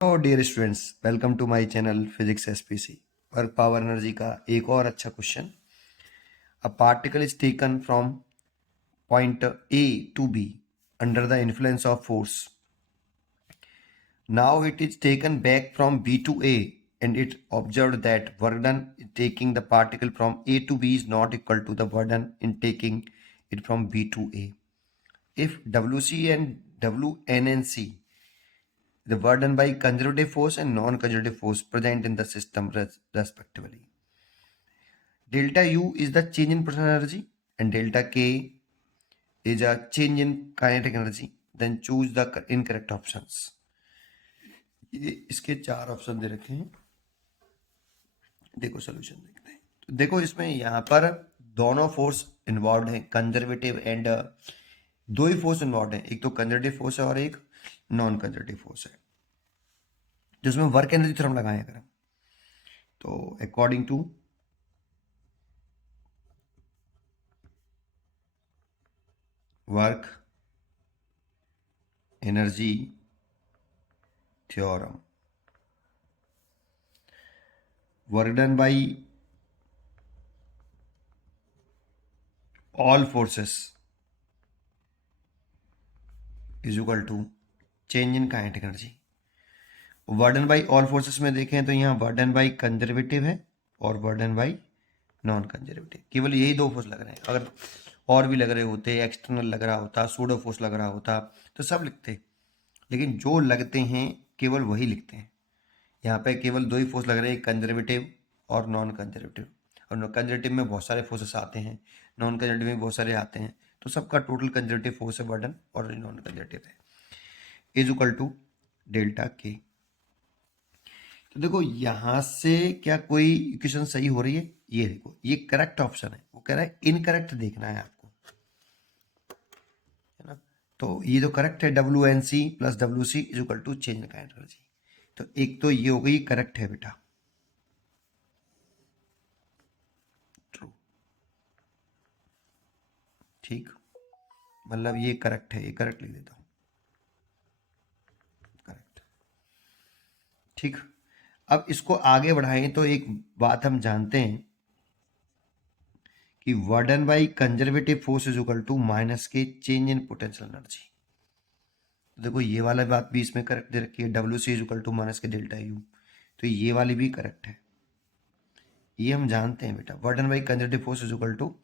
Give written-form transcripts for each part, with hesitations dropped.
Hello dear students, welcome to my channel physics SPC. Work power energy का एक और अच्छा question. A particle is taken from point A to B under the influence of force. Now it is taken back from B to A and it observed that work done in taking the particle from A to B is not equal to the work done in taking it from B to A. If WC and WN and C the burden by conservative force and non-conservative force present in the system respectively. Delta U is the change in potential energy and delta K is a change in kinetic energy. Then choose the incorrect options. ये इसके चार option दे रखे हैं। देखो solution देखते हैं। तो देखो इसमें यहाँ पर दोनों फोर्स इन्वॉल्व हैं, कंजर्वेटिव एंड दो ही फोर्स इन्वॉल्व हैं, एक तो कंजर्वेटिव फोर्स है और एक नॉन कंजर्वेटिव फोर्स है। जिसमें वर्क एनर्जी थ्योरम लगाएं अगर हम, तो according to work energy theorem, work done by all forces is equal to change in kinetic energy. Work done by all forces में देखें तो यहाँ वर्क डन बाई कंजर्वेटिव है और work done by non conservative, केवल यही दो force लग रहे हैं। अगर और भी लग रहे होते, एक्सटर्नल लग रहा होता, सूडो फोर्स लग रहा होता तो सब लिखते, लेकिन जो लगते हैं केवल वही लिखते हैं। यहाँ पे केवल दो ही फोर्स लग रहे हैं, कंजर्वेटिव और नॉन कंजर्वेटिव। और कंजर्वेटिव में बहुत सारे फोर्सेस आते हैं, नॉन कंजर्वेटिव में बहुत सारे आते हैं, तो सबका टोटल कंजर्वेटिव फोर्स है बर्डन और नॉन कंजर्वेटिव है, is equal to delta K. तो देखो यहाँ से क्या कोई इक्वेशन सही हो रही है? ये देखो, ये करेक्ट ऑप्शन है। वो कह रहा है इनकरेक्ट देखना है आपको, है ना। तो ये जो करेक्ट है W N C plus W C is equal to change in kinetic energy. तो एक तो ये हो गई करेक्ट है बेटा, ट्रू, ठीक, मतलब ये करेक्ट है, ये करेक्ट लिख देता हूँ, करेक्ट, ठीक। अब इसको आगे बढ़ाएं तो एक बात हम जानते हैं कि work done by conservative force is equal to minus के चेंज इन पोटेंशियल एनर्जी। तो देखो ये वाला बात भी इसमें करेक्ट दे रखी है, W C is equal to minus के डेल्टा यू, तो ये वाली भी करेक्ट है। ये हम जानते हैं बेटा, work done by conservative force is equal to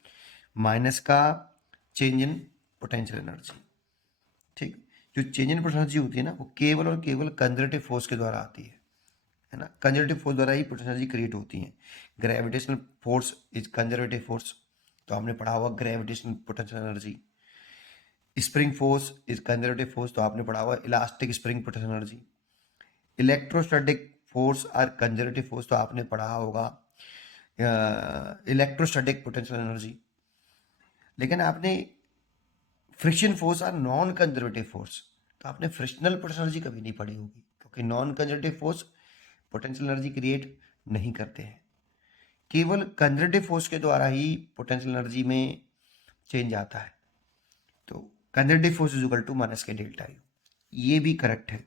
minus का चेंज इन पोटेंशियल एनर्जी, ठीक। जो चेंज इन पोटेंशियल एनर्जी होती है ना, वो केवल और केवल कंजर्वेटिव फोर्स के द्वारा आती है ना। कंजर्वेटिव फोर्स द्वारा ही पोटेंशियल एनर्जी क्रिएट होती है। Gravitational force is conservative force, तो आपने पढ़ा हुआ gravitational potential energy. Spring force is conservative force, तो आपने पढ़ा हुआ elastic spring potential energy. Electrostatic force are conservative force, तो आपने पढ़ा होगा इलेक्ट्रोस्टैटिक पोटेंशियल एनर्जी। लेकिन आपने friction force are non conservative force, तो आपने फ्रिक्शनल पोटेंशियल एनर्जी कभी नहीं पढ़ी होगी, क्योंकि non conservative force potential energy create नहीं करते हैं। केवल कंजर्वेटिव फोर्स के द्वारा ही पोटेंशियल एनर्जी में चेंज आता है। तो conservative force is equal to minus के डेल्टा यू, ये भी करेक्ट है।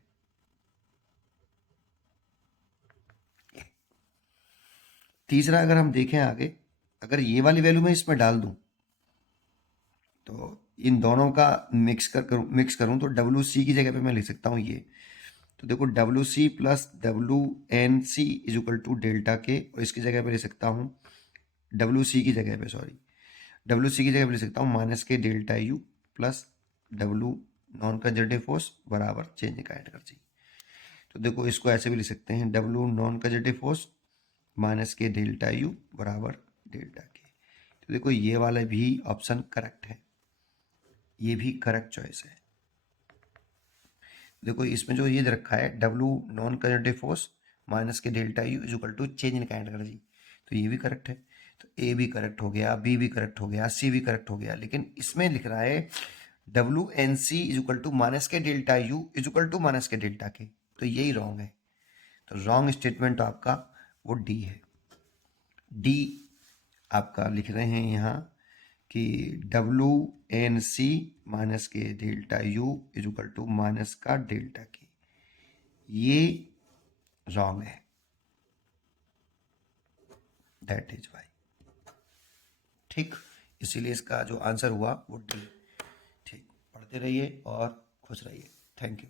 तीसरा अगर हम देखें आगे, अगर ये वाली वैल्यू मैं इसमें डाल दूं तो इन दोनों का मिक्स करूं तो डब्ल्यू सी की जगह पे मैं लिख सकता हूं ये। तो देखो W C plus W N C is equal to delta K, और इसकी जगह पे लिख सकता हूँ डब्ल्यू सी की जगह पे, सॉरी, डब्ल्यू सी की जगह पे लिख सकता हूँ माइनस के delta you plus W non conservative force बराबर चेंज इन काइनेटिक एनर्जी। तो देखो इसको ऐसे भी लिख सकते हैं, W non conservative force minus के डेल्टा यू बराबर डेल्टा के। तो देखो ये वाला भी ऑप्शन करेक्ट है, ये भी करेक्ट चॉइस है। देखो इसमें जो ये रखा है W non conservative force minus के delta U is equal to change in kinetic energy, तो ये भी करेक्ट है। तो ए भी करेक्ट हो गया, बी भी करेक्ट हो गया, सी भी करेक्ट हो गया, लेकिन इसमें लिख रहा है W N C is equal to minus के delta U is equal to minus के डेल्टा के, तो यही रॉन्ग है। तो रॉन्ग स्टेटमेंट आपका वो डी है। डी आपका लिख रहे हैं यहाँ कि डब्ल्यू एन सी माइनस के delta U is equal to minus का डेल्टा के, ये रॉन्ग है, दैट इज वाई। ठीक, इसीलिए इसका जो आंसर हुआ वो डी। ठीक, पढ़ते रहिए और खुश रहिए। Thank you.